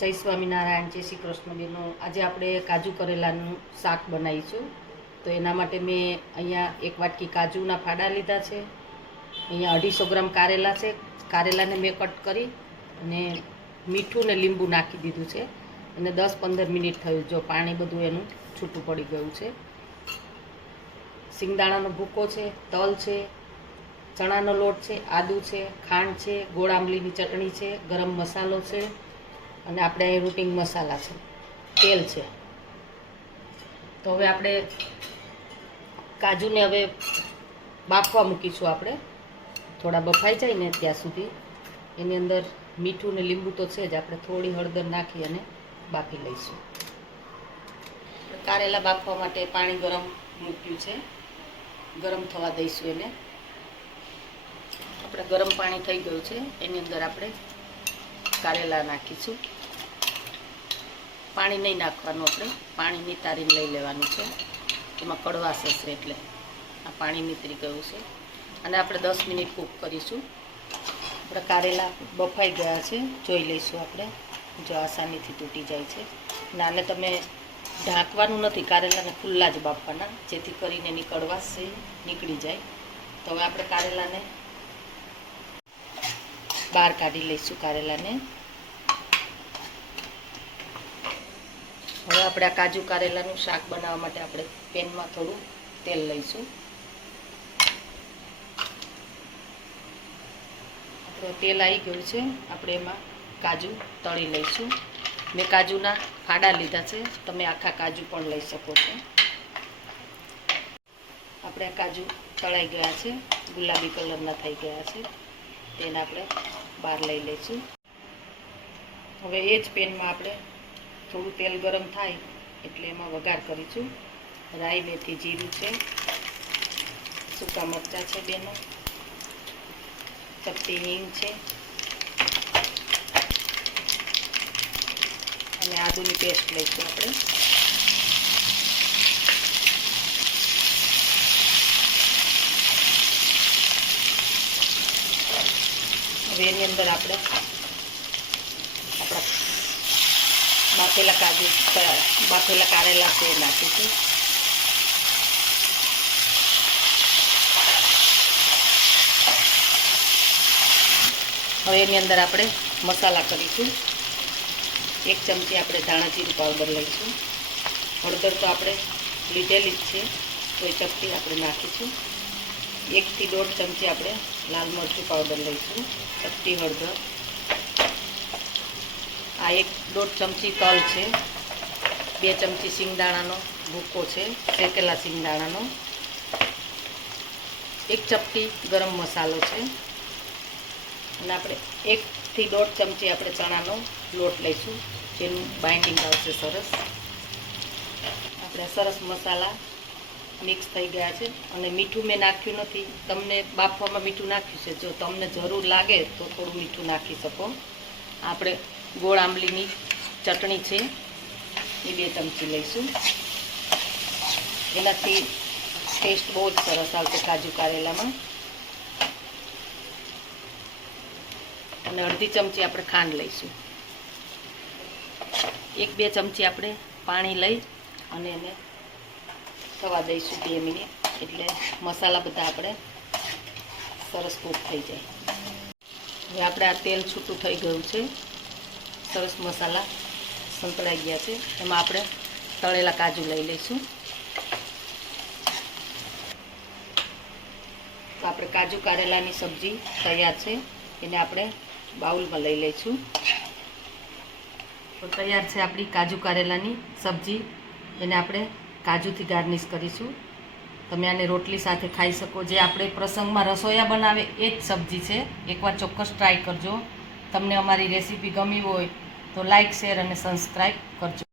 જય સ્વામિનારાયણ, જય શ્રી કૃષ્ણ બેનો। આજે આપણે કાજુ કરેલાનું શાક બનાવીશું। તો એના માટે મેં અહીંયા 1 વાટકી કાજુના ફાડા લીધા છે। અહીંયા 250 ગ્રામ કારેલા છે। કારેલાને મેં કટ કરી અને મીઠું ને લીંબુ નાખી દીધું છે અને 10-15 મિનિટ થયું, જો પાણી બધું એનું છૂટું પડી ગયું છે। સિંગદાણાનો ભૂકો છે, તલ છે, ચણાનો લોટ છે, આદુ છે, ખાંડ છે, ગોળ આંબલીની ચટણી છે, ગરમ મસાલો છે અને આપણે રૂટિંગ મસાલા છે, તેલ છે। તો હવે આપણે કાજુને હવે બાફવા મૂકીશું। આપણે થોડા બફાઈ જાય ને ત્યાં સુધી એની અંદર મીઠું ને લીંબુ તો છે જ, આપણે થોડી હળદર નાખી અને બાફી લઈશું। કારેલા બાફવા માટે પાણી ગરમ મૂક્યું છે, ગરમ થવા દઈશું એને। આપણે ગરમ પાણી થઈ ગયું છે, એની અંદર આપણે કારેલા નાખીશું। પાણી નહીં નાખવાનું, આપણે પાણી નિતારીને લઈ લેવાનું છે, એમાં કડવાશ હશે એટલે આ પાણી નીતરી ગયું છે અને આપણે 10 મિનિટ કૂક કરીશું। આપણે કારેલા બફાઈ ગયા છે, જોઈ લઈશું આપણે, જો આસાનીથી તૂટી જાય છે। આને તમે ઢાંકવાનું નથી, કારેલાને ખુલ્લા જ બાફવાના, જેથી કરીને એની કડવાશ છે નીકળી જાય। તો હવે આપણે કારેલાને બહાર કાઢી લઈશું। કારેલાને હવે આપણે આ કાજુ કારેલાનું શાક બનાવવા માટે આપણે પેનમાં થોડું તેલ લઈશું। તેલ આવી ગયું છે, આપણે એમાં કાજુ તળી લઈશું। મેં કાજુના ફાડા લીધા છે, તમે આખા કાજુ પણ લઈ શકો છો। આપણે આ કાજુ તળાઈ ગયા છે, ગુલાબી કલરના થઈ ગયા છે, તેને આપણે બહાર લઈ લઈશું। હવે એ જ પેનમાં આપણે થોડું તેલ ગરમ થાય એટલે એમાં વઘાર કરીશું। રાઈ, મેથી, જીરું છે, સૂકા મરચાં છે બેનો, ચપટી હિંગ છે અને આદુની પેસ્ટ લઈશું આપણે। હવે એની અંદર આપણે આપણા બાફેલા કારેલા છે એ નાખીશું। હવે એની અંદર આપણે મસાલા કરીશું। 1 ચમચી આપણે ધાણા જીરું પાવડર લઈશું। હળદર તો આપણે લીધેલી જ છે, તો એ ચપટી આપણે નાખીશું। 1 થી 1.5 ચમચી આપણે લાલ મરચું પાવડર લઈશું, ચપટી હળદર। આ 1-1.5 ચમચી તલ છે, 2 ચમચી સિંગદાણાનો ભૂકો છે, શેકેલા સિંગદાણાનો, 1 ચપટી ગરમ મસાલો છે અને આપણે 1 થી 1.5 ચમચી આપણે ચણાનો લોટ લઈશું, જેનું બાઇન્ડિંગ આવશે સરસ। આપણે સરસ મસાલા મિક્સ થઈ ગયા છે અને મીઠું મેં નાખ્યું નથી, તમને બાફવામાં મીઠું નાખ્યું છે, જો તમને જરૂર લાગે તો થોડું મીઠું નાખી શકો। આપણે ગોળ આંબલીની ચટણી છે એ 2 ચમચી લઈશું, એનાથી ટેસ્ટ બહુ જ સરસ આવશે કાજુ કારેલામાં। અને 1/2 ચમચી આપણે ખાંડ લઈશું, 1-2 ચમચી આપણે પાણી લઈ અને એને થવા દઈશું 2 મિનિટ, એટલે મસાલા બધા આપણે સરસ કૂક થઈ જાય। હવે આપણે આ તેલ છૂટું થઈ ગયું છે, સરસ મસાલા સંતળાઈ ગયા છે, એમાં આપણે તળેલા કાજુ લઈ લઈશું। તો આપણે કાજુ કારેલાની સબ્જી તૈયાર છે, એને આપણે બાઉલમાં લઈ લઈશું। તો તૈયાર છે આપણી કાજુ કારેલાની સબ્જી, એને આપણે કાજુથી ગાર્નિશ કરીશું। તમે આને રોટલી સાથે ખાઈ શકો, જે આપણે પ્રસંગમાં રસોઈયા બનાવે એ જ સબ્જી છે। એકવાર ચોક્કસ ટ્રાય કરજો। તમને અમારી રેસીપી ગમી હોય તો લાઈક, શેર અને સબસ્ક્રાઈબ કરજો।